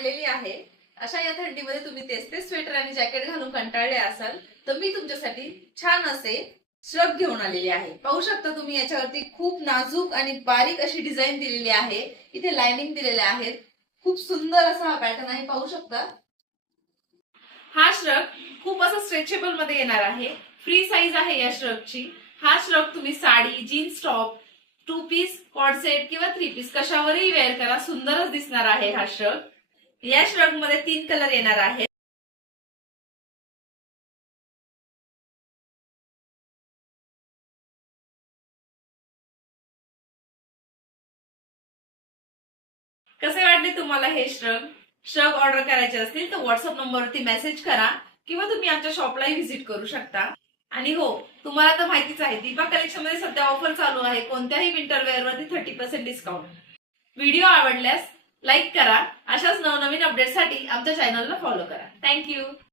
वाढलेली आहे। अशा या थंडीमध्ये तुम्ही तेच स्वेटर आणि जॅकेट घालून कंटाळले असाल तर मी तुमच्यासाठी छान असे श्रग घेऊन आलेले आहे। पाहू शकता तुम्ही याच्यावरती खूप नाजूक आणि बारीक अशी डिझाईन दिलेली आहे। इथे लाइनिंग दिलेल्या आहेत। खूप सुंदर असा हा पॅटर्न आहे, पाहू शकता। हा श्रग खूप असा स्ट्रेचेबल मध्ये येणार आहे। फ्री साईज आहे या श्रगची। हा श्रग तुम्ही sari, jeans top, 2 piece, cord set किंवा 3 पीस कशावरही वेअर करा, सुंदरच दिसणार आहे हा श्रग। या श्रग मध्ये 3 कलर येणार आहेत। कसे वाटले तुम्हाला हे श्रग? श्रग ऑर्डर करायचे असतील तर व्हॉट्सअप नंबरवरती मेसेज करा किंवा तुम्ही आमच्या शॉपलाही व्हिजिट करू शकता। आणि हो, तुम्हाला तर माहितीच आहे, दीपा कलेक्शन मध्ये सध्या ऑफर चालू आहे कोणत्याही विंटर वेअर वरती 30% डिस्काउंट। व्हिडिओ आवडल्यास लाईक करा। अशाच नवनवीन अपडेटसाठी आमच्या चॅनलला फॉलो करा। थँक्यू।